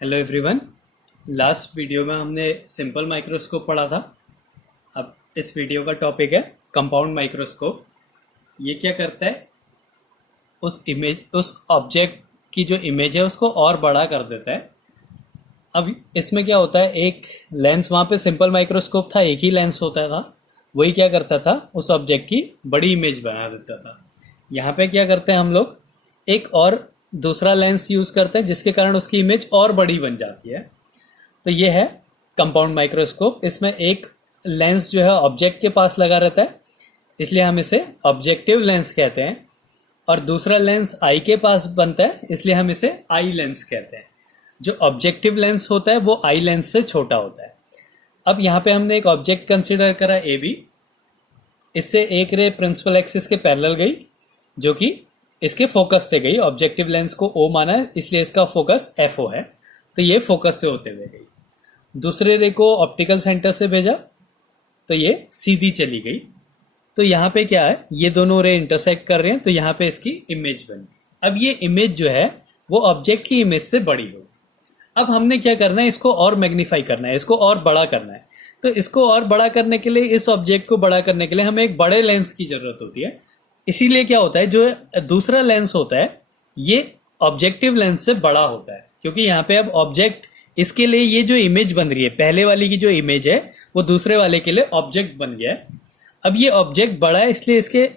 Hello everyone. Last video में हमने simple microscope पढ़ा था। अब इस वीडियो का टॉपिक है कंपाउंड माइक्रोस्कोप। ये क्या करता है, उस ऑब्जेक्ट की जो इमेज है उसको और बड़ा कर देता है। अब इसमें क्या होता है, एक लेंस, वहाँ पे सिंपल माइक्रोस्कोप था, एक ही लेंस होता था, वही क्या करता था, उस ऑब्जेक्ट की बड़ी इमेज बना देता था। यहाँ पे क्या करते हैं हम लोग, एक और दूसरा लेंस यूज करते हैं जिसके कारण उसकी इमेज और बड़ी बन जाती है। तो ये है कंपाउंड माइक्रोस्कोप। इसमें एक लेंस जो है ऑब्जेक्ट के पास लगा रहता है, इसलिए हम इसे ऑब्जेक्टिव लेंस कहते हैं, और दूसरा लेंस आई के पास बनता है, इसलिए हम इसे आई लेंस कहते हैं। जो ऑब्जेक्टिव लेंस होता है वो आई लेंस से छोटा होता है। अब यहाँ पे हमने एक ऑब्जेक्ट कंसिडर करा ए बी, इससे एक रे प्रिंसिपल एक्सिस के पैरेलल गई जो कि इसके फोकस से गई। ऑब्जेक्टिव लेंस को ओ माना है इसलिए इसका फोकस एफ ओ है, तो ये फोकस से होते हुए गई। दूसरे रे को ऑप्टिकल सेंटर से भेजा तो ये सीधी चली गई। तो यहाँ पे क्या है, ये दोनों रे इंटरसेक्ट कर रहे हैं, तो यहाँ पे इसकी इमेज बन गई। अब ये इमेज जो है वो ऑब्जेक्ट की इमेज से बड़ी हो। अब हमने क्या करना है, इसको और मैग्नीफाई करना है, इसको और बड़ा करना है। तो इसको और बड़ा करने के लिए, इस ऑब्जेक्ट को बड़ा करने के लिए हमें एक बड़े लेंस की जरूरत होती है। इसीलिए क्या होता है, जो दूसरा लेंस होता है ये ऑब्जेक्टिव लेंस से बड़ा होता है, क्योंकि यहाँ पे अब ऑब्जेक्ट, इसके लिए ये जो इमेज बन रही है, पहले वाली की जो इमेज है वो दूसरे वाले के लिए ऑब्जेक्ट बन गया है। अब ये ऑब्जेक्ट बड़ा है, इसलिए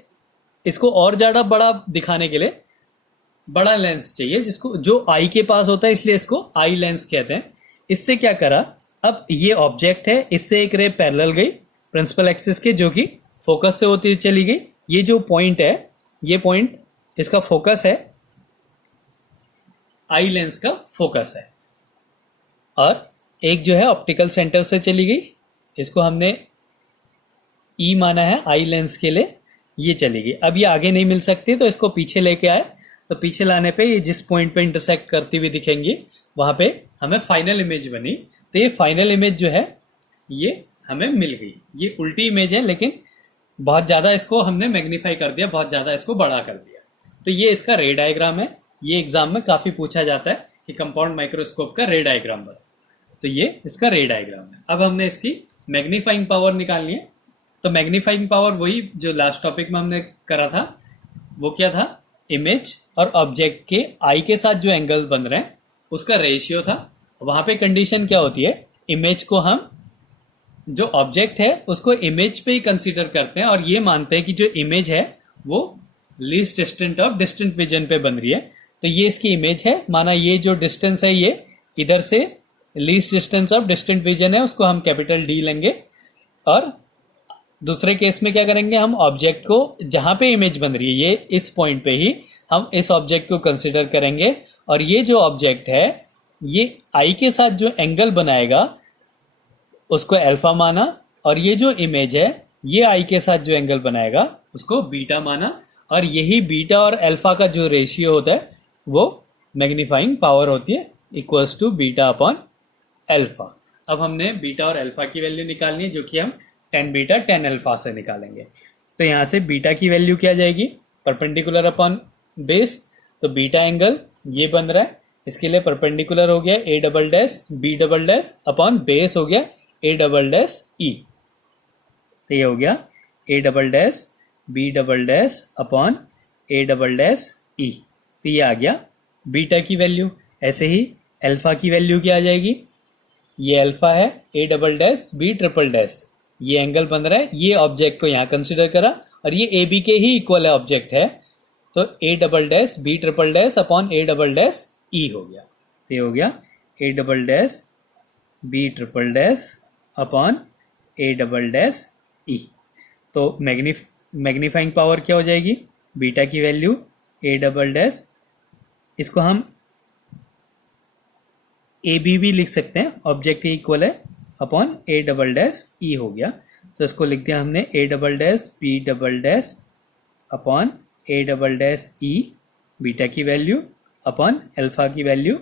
इसको और ज्यादा बड़ा दिखाने के लिए बड़ा लेंस चाहिए, जिसको जो आई के पास होता है, इसलिए इसको आई लेंस कहते हैं। इससे क्या करा, अब ये ऑब्जेक्ट है, इससे एक रे पैरेलल गई प्रिंसिपल एक्सिस के, जो कि फोकस से होती चली गई। ये जो पॉइंट है, ये पॉइंट इसका फोकस है, आई लेंस का फोकस है। और एक जो है ऑप्टिकल सेंटर से चली गई, इसको हमने ई माना है आई लेंस के लिए, ये चली गई। अब ये आगे नहीं मिल सकती तो इसको पीछे लेके आए, तो पीछे लाने पे ये जिस पॉइंट पे इंटरसेक्ट करती हुई दिखेंगी वहां पे हमें फाइनल इमेज बनी। तो ये फाइनल इमेज जो है ये हमें मिल गई। ये उल्टी इमेज है, लेकिन बहुत ज्यादा इसको हमने मैग्नीफाई कर दिया, बहुत ज्यादा इसको बड़ा कर दिया। तो ये इसका रे डायग्राम है। ये एग्जाम में काफी पूछा जाता है कि कंपाउंड माइक्रोस्कोप का रे डायग्राम बताओ, तो ये इसका रे डायग्राम है। अब हमने इसकी मैग्नीफाइंग पावर निकालनी है। तो मैग्नीफाइंग पावर वही जो लास्ट टॉपिक में हमने करा था, वो क्या था, इमेज और ऑब्जेक्ट के आई के साथ जो एंगल बन रहे हैं उसका रेशियो था। वहां पे कंडीशन क्या होती है, इमेज को हम, जो ऑब्जेक्ट है उसको इमेज पे ही कंसीडर करते हैं, और ये मानते हैं कि जो इमेज है वो least distant of distant vision पे बन रही है। तो ये इसकी इमेज है, माना ये जो डिस्टेंस है ये इधर से least distance of distant vision है, उसको हम कैपिटल डी लेंगे। और दूसरे केस में क्या करेंगे, हम ऑब्जेक्ट को जहां पे इमेज बन रही है, ये इस पॉइंट पे ही हम इस ऑब्जेक्ट को कंसिडर करेंगे, और ये जो ऑब्जेक्ट है ये आई के साथ जो एंगल बनाएगा उसको अल्फा माना, और ये जो इमेज है ये आई के साथ जो एंगल बनाएगा उसको बीटा माना। और यही बीटा और अल्फा का जो रेशियो होता है वो मैग्नीफाइंग पावर होती है, equals to beta upon alpha. अब हमने बीटा और अल्फा की वैल्यू निकालनी है, जो कि हम 10 बीटा 10 अल्फा से निकालेंगे। तो यहां से बीटा की वैल्यू क्या जाएगी, परपेंडिकुलर अपॉन बेस। तो बीटा एंगल ये बन रहा है, इसके लिए परपेंडिकुलर हो गया A double dash B double dash upon base हो गया ए डबल डैश ई। तो ये हो गया A double dash B double dash upon A double dash E. तो ये आ गया बीटा की वैल्यू। ऐसे ही अल्फा की वैल्यू क्या आ जाएगी, ये अल्फा है, A double dash B triple dash, ये एंगल बन रहा है, ये ऑब्जेक्ट को यहां कंसिडर करा, और ये ए बी के ही इक्वल है ऑब्जेक्ट है, तो A double dash B triple dash upon A double dash E हो गया। तो ये हो गया A double dash B triple dash upon A double dash E. तो मैग्नीफाइंग पावर क्या हो जाएगी, बीटा की वैल्यू ए डबल डैश, इसको हम ए बी भी लिख सकते हैं, ऑब्जेक्ट इक्वल है, upon A double dash E हो गया। तो इसको लिख दिया हमने A double dash B double dash upon A double dash E, beta की वैल्यू अपॉन अल्फा की value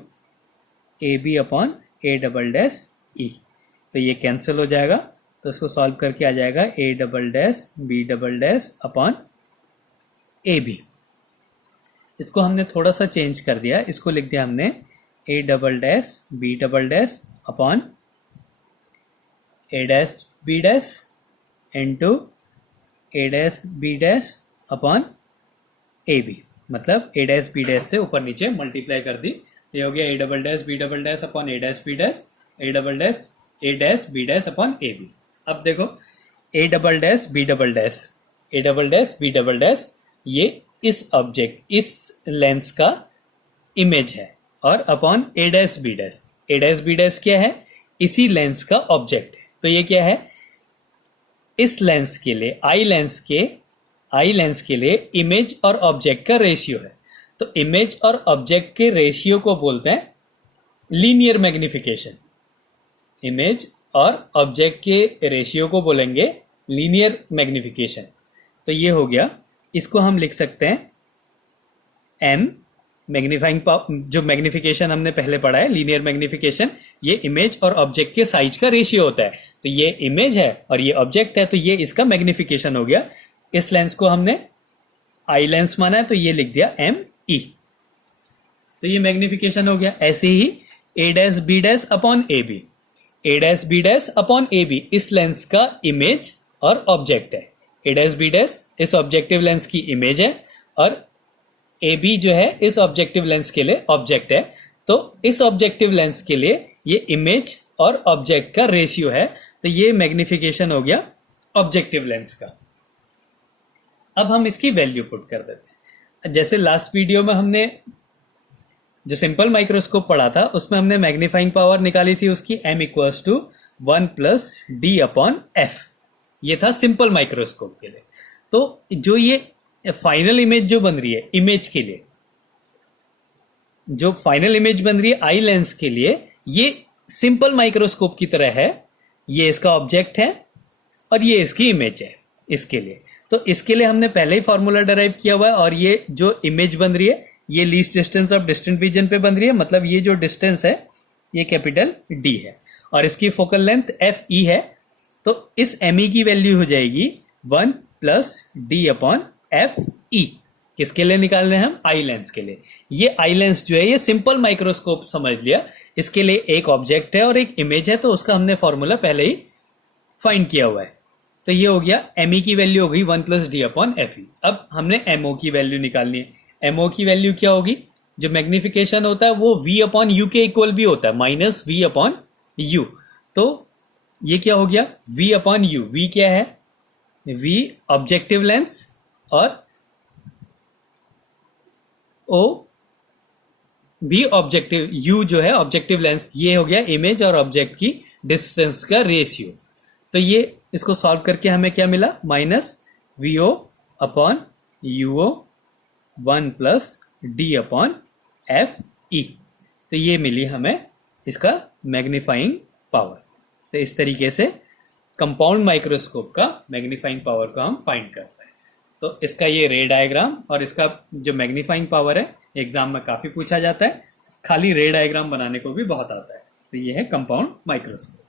A B upon A double dash E. तो ये कैंसिल हो जाएगा, तो इसको सॉल्व करके आ जाएगा A double dash B double dash upon A B. इसको हमने थोड़ा सा चेंज कर दिया, इसको लिख दिया हमने A double dash B double dash upon A dash B dash into A dash B dash upon A B, मतलब ए डैश बी डैश से ऊपर नीचे मल्टीप्लाई कर दी, ये हो गया A double dash B double dash upon A dash B dash, A dash B dash upon A B. अब देखो A double dash B double dash, A double dash B double dash, ये इस object इस lens का image है, और upon A dash B dash, A dash B dash क्या है, इसी लेंस का ऑब्जेक्ट है। तो ये क्या है, इस लेंस के लिए आई लेंस के लिए इमेज और ऑब्जेक्ट का रेशियो है। तो इमेज और ऑब्जेक्ट के रेशियो को बोलते हैं लीनियर मैग्निफिकेशन। इमेज और ऑब्जेक्ट के रेशियो को बोलेंगे लीनियर मैग्निफिकेशन। तो ये हो गया, इसको हम लिख सकते हैं एम मैग्नीफाइंग पावर, जो मैग्निफिकेशन हमने पहले पढ़ा है लीनियर मैग्निफिकेशन, ये इमेज और ऑब्जेक्ट के साइज का रेशियो होता है। तो ये इमेज है और ये ऑब्जेक्ट है, तो ये इसका मैग्निफिकेशन हो गया। इस लेंस को हमने आई लेंस माना है, तो ये लिख दिया एम ई, तो ये मैग्निफिकेशन हो गया। ऐसे ही A dash B dash upon A B, A dash B dash upon A B इस लेंस का इमेज और ऑब्जेक्ट है। ए डैश बी डैश इस ऑब्जेक्टिव लेंस की इमेज है और ए बी जो है इस ऑब्जेक्टिव लेंस के लिए ऑब्जेक्ट है। तो इस ऑब्जेक्टिव लेंस के लिए ये इमेज और ऑब्जेक्ट का रेशियो है, तो ये मैग्निफिकेशन हो गया ऑब्जेक्टिव लेंस का। अब हम इसकी वैल्यू पुट कर देते हैं। जैसे लास्ट वीडियो में हमने जो सिंपल माइक्रोस्कोप पढ़ा था उसमें हमने मैग्नीफाइंग पावर निकाली थी उसकी m equals to 1 plus D upon F, ये था सिंपल माइक्रोस्कोप के लिए। तो जो ये फाइनल इमेज जो बन रही है, इमेज के लिए जो फाइनल इमेज बन रही है आई लेंस के लिए, ये सिंपल माइक्रोस्कोप की तरह है। ये इसका ऑब्जेक्ट है और ये इसकी इमेज है इसके लिए। तो इसके लिए हमने पहले ही फॉर्मूला डिराइव किया हुआ है, और ये जो इमेज बन रही है ये least distance of distant vision पे बन रही है, मतलब ये जो डिस्टेंस है ये कैपिटल डी है और इसकी फोकल लेंथ एफ ई है। तो इस एम ई की वैल्यू हो जाएगी 1 प्लस डी अपॉन एफ ई। किसके लिए निकाल रहे हैं हम, आई लेंस के लिए। ये आई लेंस जो है ये सिंपल माइक्रोस्कोप समझ लिया, इसके लिए एक ऑब्जेक्ट है और एक इमेज है, तो उसका हमने फॉर्मूला पहले ही फाइंड किया हुआ है। तो ये हो गया एम ई की वैल्यू हो गई 1 प्लस डी अपॉन एफ ई। अब हमने एम ओ की वैल्यू निकालनी है। एम ओ की वैल्यू क्या होगी, जो मैग्निफिकेशन होता है वो v अपॉन यू के इक्वल भी होता है, माइनस v अपॉन यू। तो ये क्या हो गया, v अपॉन यू। v क्या है, v ऑब्जेक्टिव लेंस और o v ऑब्जेक्टिव, u जो है ऑब्जेक्टिव लेंस, ये हो गया इमेज और ऑब्जेक्ट की डिस्टेंस का रेशियो। तो ये इसको सॉल्व करके हमें क्या मिला, minus V O upon U O 1 plus D upon F E. तो ये मिली हमें इसका मैग्नीफाइंग पावर। तो इस तरीके से कंपाउंड माइक्रोस्कोप का मैग्नीफाइंग पावर को हम फाइंड करते हैं। तो इसका ये रे डायग्राम और इसका जो मैग्नीफाइंग पावर है एग्जाम में काफी पूछा जाता है, खाली रे डायग्राम बनाने को भी बहुत आता है। तो ये है कंपाउंड माइक्रोस्कोप।